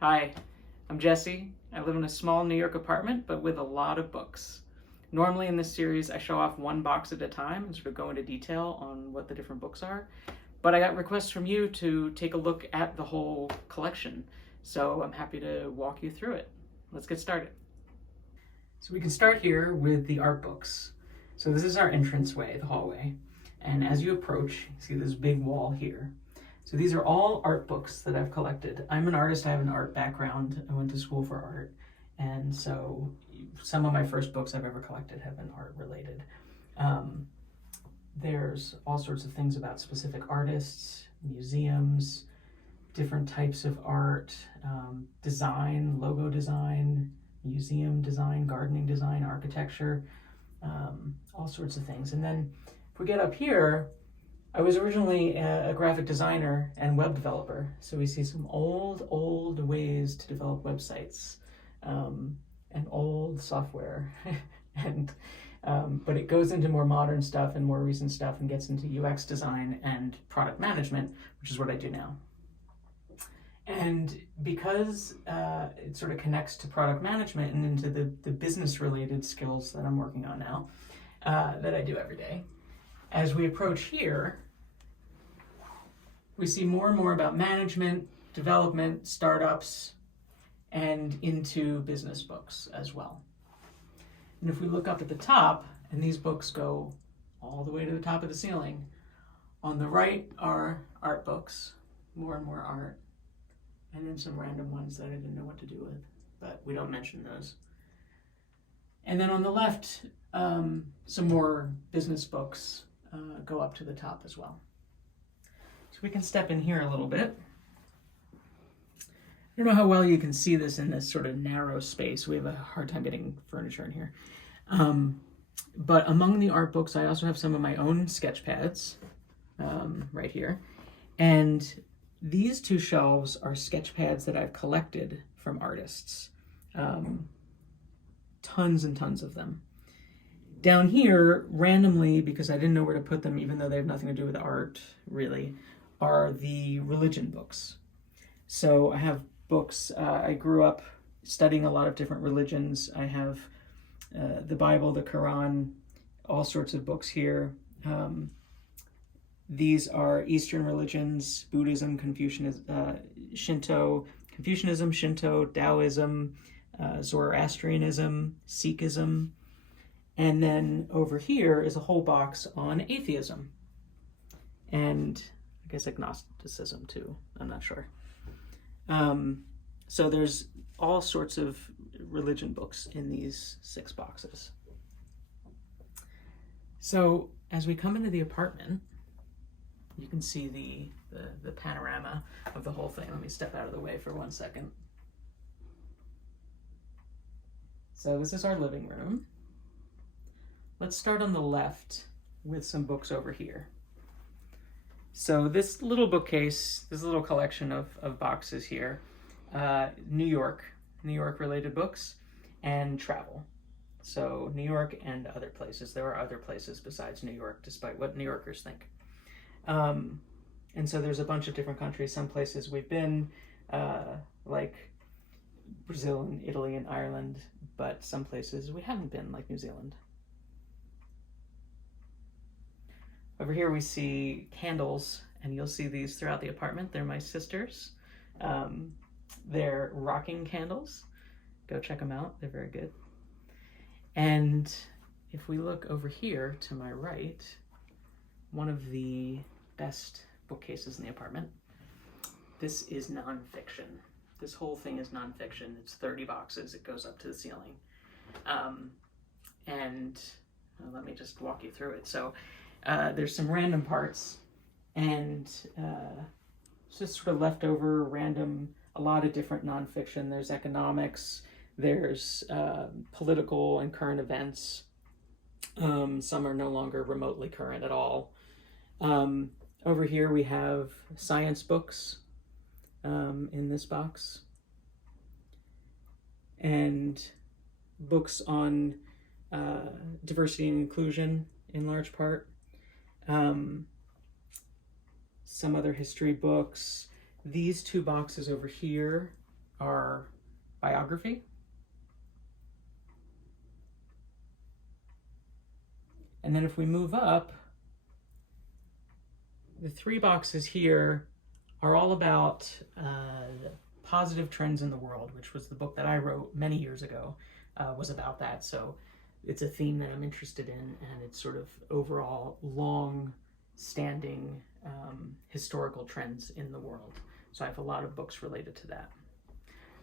Hi, I'm Jesse. I live in a small New York apartment, but with a lot of books. Normally in this series, I show off one box at a time and sort of go into detail on what the different books are. But I got requests from you to take a look at the whole collection, so I'm happy to walk you through it. Let's get started. So we can start here with the art books. So this is our entranceway, the hallway. And as you approach, you see this big wall here. So these are all art books that I've collected. I'm an artist, I have an art background. I went to school for art. And so some of my first books I've ever collected have been art related. There's all sorts of things about specific artists, museums, different types of art, design, logo design, museum design, gardening design, architecture, all sorts of things. And then if we get up here, I was originally a graphic designer and web developer, so we see some old ways to develop websites and old software, and but it goes into more modern stuff and more recent stuff and gets into UX design and product management, which is what I do now. And because it sort of connects to product management and into the business-related skills that I'm working on now, that I do every day, as we approach here, we see more and more about management, development, startups, and into business books as well. And if we look up at the top, and these books go all the way to the top of the ceiling, on the right are art books, more and more art, and then some random ones that I didn't know what to do with, but we don't mention those. And then on the left, some more business books go up to the top as well. So we can step in here a little bit. I don't know how well you can see this in this sort of narrow space. We have a hard time getting furniture in here. But among the art books, I also have some of my own sketch pads right here. And these two shelves are sketch pads that I've collected from artists. Tons and tons of them. Down here, randomly, because I didn't know where to put them, even though they have nothing to do with art, really, are the religion books. So I have books. I grew up studying a lot of different religions. I have the Bible, the Quran, all sorts of books here. These are Eastern religions: Buddhism, Confucianism, Shinto, Taoism, Zoroastrianism, Sikhism. And then over here is a whole box on atheism. And I guess agnosticism too, I'm not sure. So there's all sorts of religion books in these 6 boxes. So as we come into the apartment, you can see the panorama of the whole thing. Let me step out of the way for 1 second. So this is our living room. Let's start on the left with some books over here. So this little bookcase, this little collection of boxes here, New York related books, and travel. So New York and other places. There are other places besides New York, despite what New Yorkers think. And so there's a bunch of different countries. Some places we've been, like Brazil and Italy and Ireland, but some places we haven't been, like New Zealand. Over here we see candles, and you'll see these throughout the apartment. They're my sisters. They're rocking candles. Go check them out. They're very good. And if we look over here to my right, one of the best bookcases in the apartment, this is nonfiction. This whole thing is nonfiction. It's 30 boxes. It goes up to the ceiling. And let me just walk you through it. So there's some random parts, and it's just sort of leftover random, a lot of different nonfiction. There's economics, there's political and current events. Some are no longer remotely current at all. Over here we have science books in this box, and books on diversity and inclusion in large part. Some other history books. These 2 boxes over here are biography. And then if we move up, the 3 boxes here are all about positive trends in the world, which was the book that I wrote many years ago, was about that. So it's a theme that I'm interested in, and it's sort of overall long-standing historical trends in the world. So I have a lot of books related to that.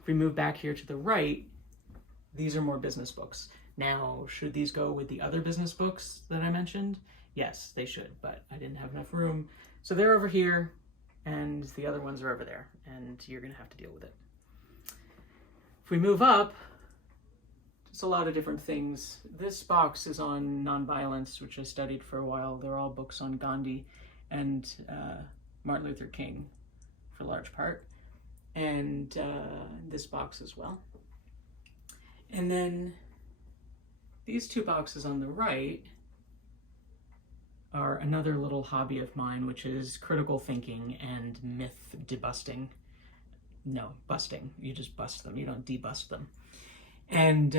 If we move back here to the right, these are more business books. Now, should these go with the other business books that I mentioned? Yes, they should, but I didn't have enough room. So they're over here, and the other ones are over there, and you're gonna have to deal with it. If we move up, just a lot of different things. This box is on nonviolence, which I studied for a while. They're all books on Gandhi and Martin Luther King, for large part, and this box as well. And then these 2 boxes on the right are another little hobby of mine, which is critical thinking and myth debusting. No, busting. You just bust them. You don't debust them. And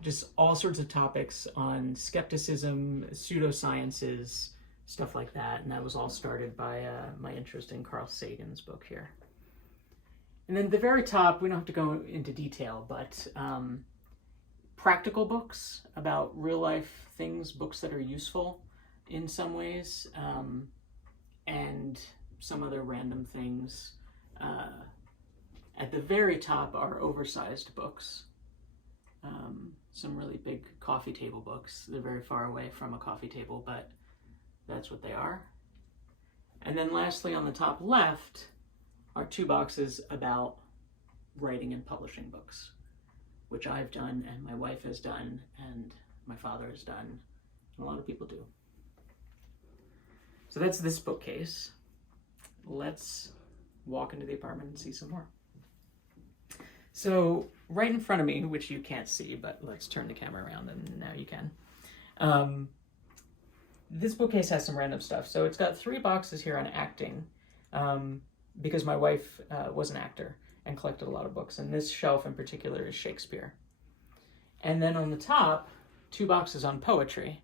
just all sorts of topics on skepticism, pseudosciences, stuff like that. And that was all started by my interest in Carl Sagan's book here. And then at the very top, we don't have to go into detail, but practical books about real life things, books that are useful in some ways, and some other random things. At the very top are oversized books. Some really big coffee table books. They're very far away from a coffee table, but that's what they are. And then lastly, on the top left are 2 boxes about writing and publishing books, which I've done and my wife has done and my father has done, and a lot of people do. So that's this bookcase. Let's walk into the apartment and see some more. So right in front of me, which you can't see, but let's turn the camera around and now you can. This bookcase has some random stuff. So it's got 3 boxes here on acting, because my wife was an actor and collected a lot of books. And this shelf in particular is Shakespeare. And then on the top, 2 boxes on poetry.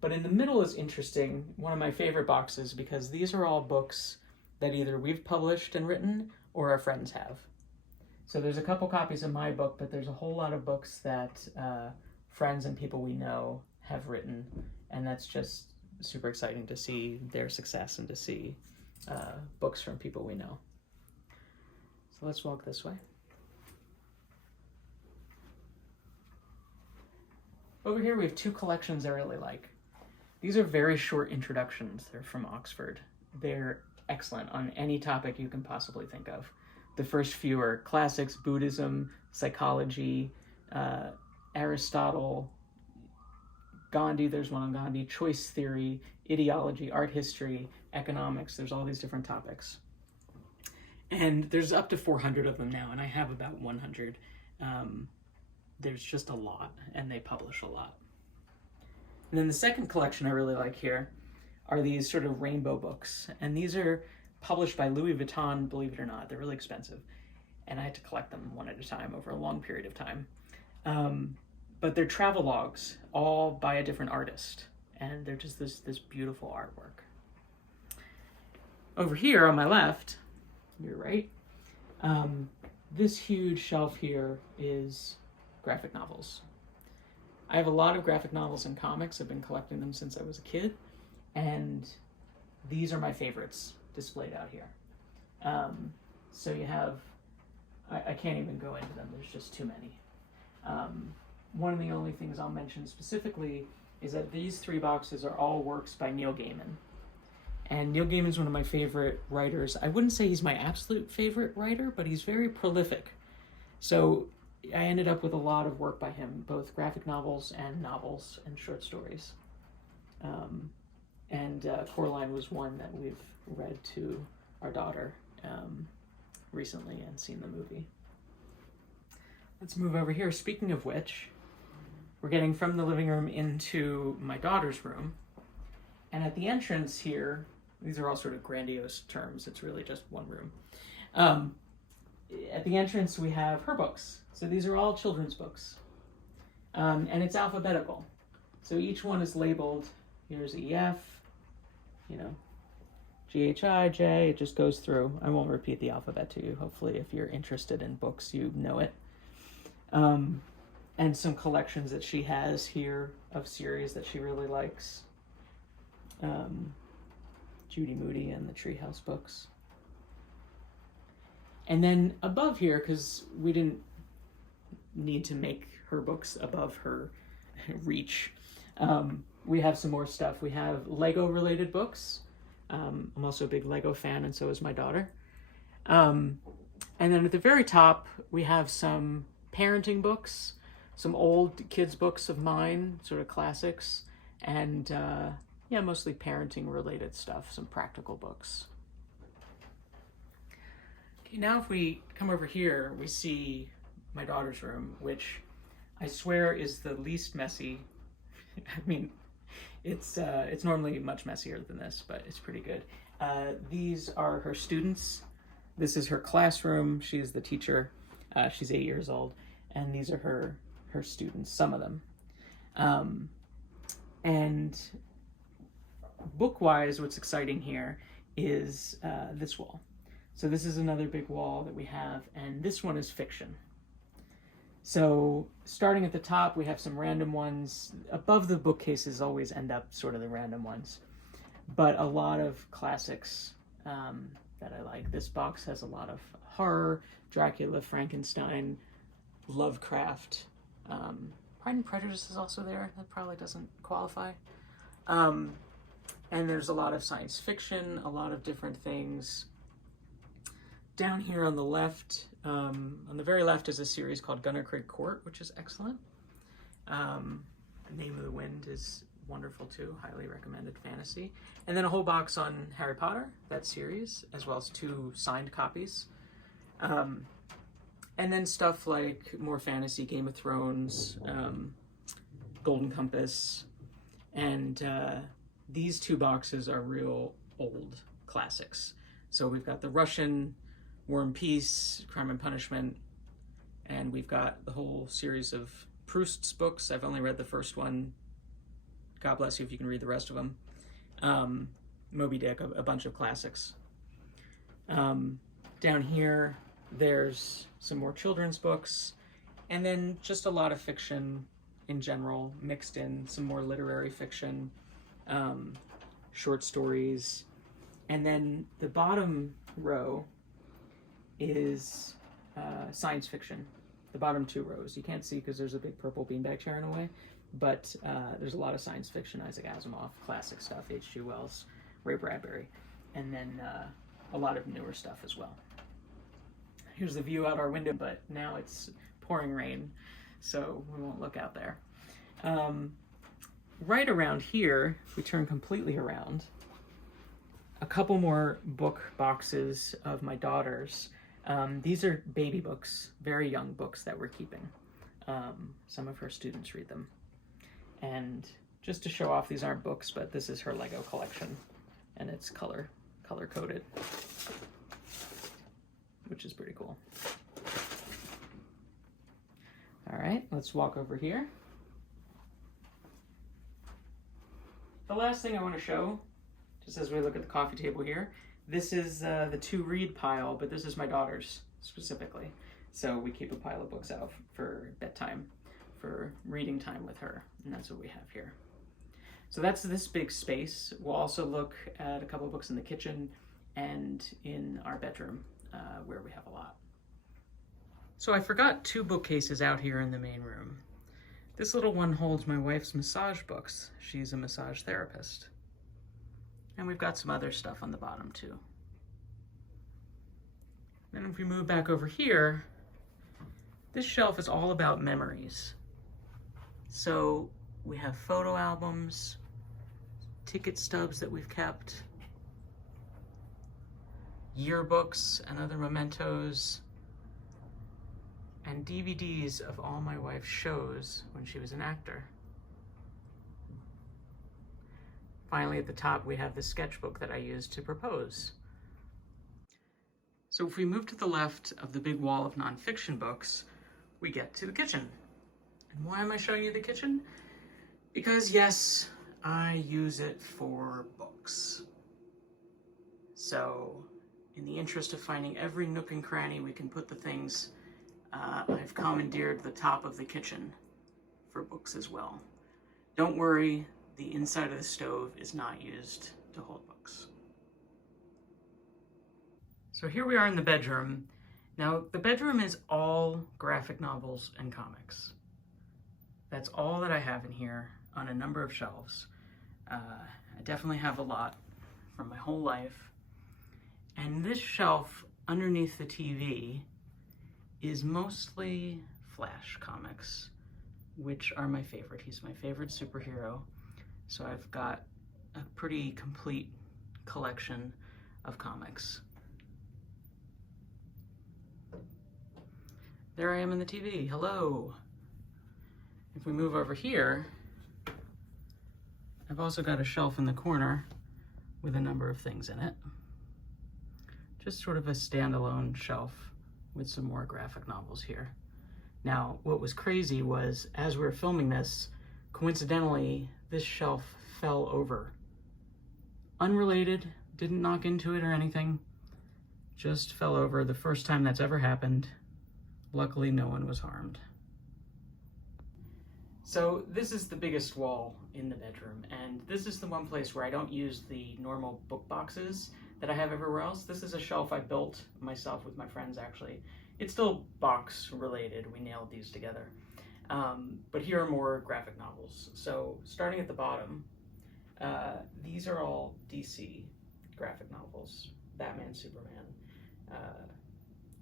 But in the middle is interesting, one of my favorite boxes, because these are all books that either we've published and written or our friends have. So there's a couple copies of my book, but there's a whole lot of books that friends and people we know have written, and that's just super exciting to see their success and to see books from people we know. So let's walk this way. Over here we have 2 collections I really like. These are very short introductions. They're from Oxford. They're excellent on any topic you can possibly think of. The first few are classics, Buddhism, psychology, Aristotle, Gandhi, there's one on Gandhi, choice theory, ideology, art history, economics. There's all these different topics. And there's up to 400 of them now, and I have about 100. There's just a lot, and they publish a lot. And then the second collection I really like here are these sort of rainbow books. And these are published by Louis Vuitton, believe it or not. They're really expensive. And I had to collect them one at a time over a long period of time. But they're travelogues, all by a different artist. And they're just this beautiful artwork. Over here on my left, your right, this huge shelf here is graphic novels. I have a lot of graphic novels and comics. I've been collecting them since I was a kid. And these are my favorites displayed out here. So you have, I can't even go into them. There's just too many. One of the only things I'll mention specifically is that these 3 boxes are all works by Neil Gaiman. And Neil Gaiman's one of my favorite writers. I wouldn't say he's my absolute favorite writer, but he's very prolific. So I ended up with a lot of work by him, both graphic novels and short stories. And Coraline was one that we've read to our daughter recently and seen the movie. Let's move over here. Speaking of which, we're getting from the living room into my daughter's room. And at the entrance here, these are all sort of grandiose terms. It's really just one room. at the entrance we have her books. So these are all children's books. And it's alphabetical. So each one is labeled, here's EF, you know, GHI, J, it just goes through. I won't repeat the alphabet to you. Hopefully, if you're interested in books, you know it. And some collections that she has here of series that she really likes. Judy Moody and the Treehouse books. And then above here, because we didn't need to make her books above her reach, we have some more stuff. We have Lego-related books. I'm also a big Lego fan, and so is my daughter. And then at the very top, we have some parenting books, some old kids' books of mine, sort of classics, and yeah, mostly parenting-related stuff, some practical books. Okay, now if we come over here, we see my daughter's room, which I swear is the least messy. I mean, it's normally much messier than this, but it's pretty good. These are her students. This is her classroom. She is the teacher. She's 8 years old, and these are her students, some of them. And book-wise, what's exciting here is this wall. So this is another big wall that we have, and this one is fiction. So starting at the top, we have some random ones. Above the bookcases always end up sort of the random ones, but a lot of classics that I like. This box has a lot of horror, Dracula, Frankenstein, Lovecraft. Pride and Prejudice is also there. That probably doesn't qualify. And there's a lot of science fiction, a lot of different things. Down here on the left, on the very left, is a series called Gunner Craig Court, which is excellent. Name of the Wind is wonderful too, highly recommended fantasy. And then a whole box on Harry Potter, that series, as well as 2 signed copies. And then stuff like more fantasy, Game of Thrones, Golden Compass, and these 2 boxes are real old classics. So we've got the Russian War and Peace, Crime and Punishment, and we've got the whole series of Proust's books. I've only read the first one. God bless you if you can read the rest of them. Moby Dick, a bunch of classics. Down here, there's some more children's books, and then just a lot of fiction in general, mixed in some more literary fiction, short stories. And then the bottom row is science fiction. The bottom 2 rows. You can't see because there's a big purple beanbag chair in a way, but there's a lot of science fiction, Isaac Asimov, classic stuff, H.G. Wells, Ray Bradbury, and then a lot of newer stuff as well. Here's the view out our window, but now it's pouring rain, so we won't look out there. Right around here, if we turn completely around, a couple more book boxes of my daughter's. These are baby books, very young books that we're keeping. Some of her students read them. And just to show off, these aren't books, but this is her Lego collection, and it's color-coded, which is pretty cool. All right, let's walk over here. The last thing I want to show, just as we look at the coffee table here, this is the to-read pile, but this is my daughter's specifically. So we keep a pile of books out for bedtime, for reading time with her, and that's what we have here. So that's this big space. We'll also look at a couple of books in the kitchen and in our bedroom, where we have a lot. So I forgot 2 bookcases out here in the main room. This little one holds my wife's massage books. She's a massage therapist. And we've got some other stuff on the bottom too. Then if we move back over here, this shelf is all about memories. So we have photo albums, ticket stubs that we've kept, yearbooks and other mementos, and DVDs of all my wife's shows when she was an actor. Finally, at the top, we have the sketchbook that I used to propose. So if we move to the left of the big wall of nonfiction books, we get to the kitchen. And why am I showing you the kitchen? Because yes, I use it for books. So in the interest of finding every nook and cranny we can put the things, I've commandeered the top of the kitchen for books as well. Don't worry, the inside of the stove is not used to hold books. So here we are in the bedroom. Now, the bedroom is all graphic novels and comics. That's all that I have in here on a number of shelves. I definitely have a lot from my whole life. And this shelf underneath the TV is mostly Flash comics, which are my favorite. He's my favorite superhero. So I've got a pretty complete collection of comics. There I am in the TV. Hello. If we move over here, I've also got a shelf in the corner with a number of things in it. Just sort of a standalone shelf with some more graphic novels here. Now, what was crazy was, as we were filming this, coincidentally, this shelf fell over. Unrelated, didn't knock into it or anything, just fell over. The first time that's ever happened. Luckily, no one was harmed. So this is the biggest wall in the bedroom, and this is the one place where I don't use the normal book boxes that I have everywhere else. This is a shelf I built myself with my friends, actually. It's still box related, we nailed these together. But here are more graphic novels. So starting at the bottom, these are all DC graphic novels. Batman, Superman,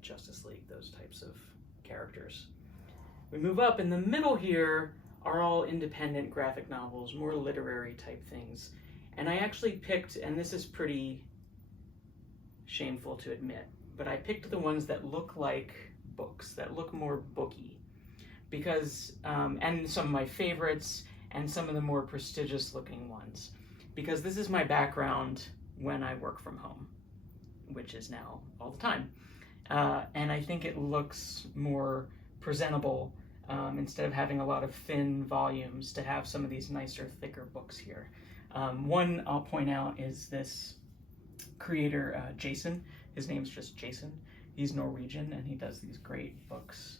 Justice League, those types of characters. We move up, in the middle here are all independent graphic novels, more literary type things. And I actually picked, and this is pretty shameful to admit, but I picked the ones that look like books, that look more booky. Because, and some of my favorites, and some of the more prestigious looking ones. Because this is my background when I work from home, which is now all the time. And I think it looks more presentable instead of having a lot of thin volumes, to have some of these nicer, thicker books here. One I'll point out is this creator, Jason. His name's just Jason. He's Norwegian, and he does these great books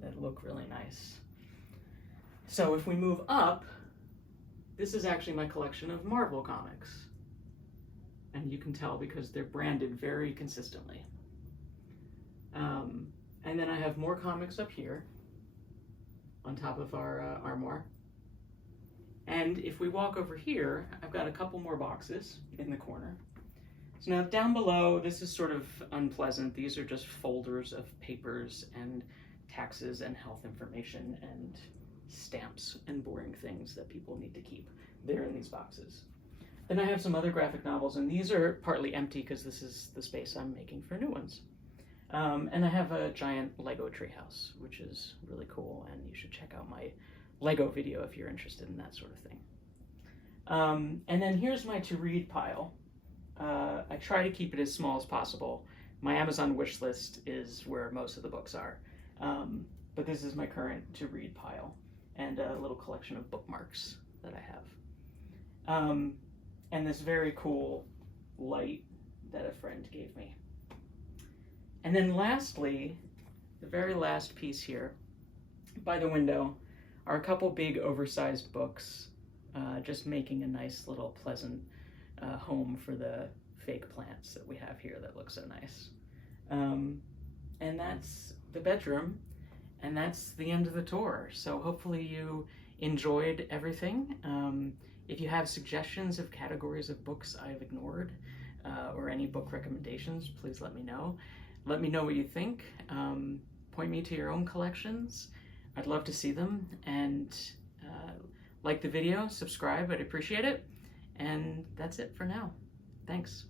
that look really nice. So if we move up, this is actually my collection of Marvel comics. And you can tell because they're branded very consistently. And then I have more comics up here on top of our armoire. And if we walk over here, I've got a couple more boxes in the corner. So now down below, this is sort of unpleasant. These are just folders of papers and taxes and health information and stamps and boring things that people need to keep. They're in these boxes. Then I have some other graphic novels, and these are partly empty because this is the space I'm making for new ones. And I have a giant Lego treehouse, which is really cool, and you should check out my Lego video if you're interested in that sort of thing. And then here's my to-read pile. I try to keep it as small as possible. My Amazon wish list is where most of the books are. But this is my current to-read pile, and a little collection of bookmarks that I have. And this very cool light that a friend gave me. And then lastly, the very last piece here, by the window, are a couple big oversized books, just making a nice little pleasant home for the fake plants that we have here that look so nice. And that's the bedroom, and that's the end of the tour. So hopefully you enjoyed everything. If you have suggestions of categories of books I've ignored, or any book recommendations, please let me know. Let me know what you think. Point me to your own collections. I'd love to see them. And like the video, subscribe, I'd appreciate it. And that's it for now. Thanks.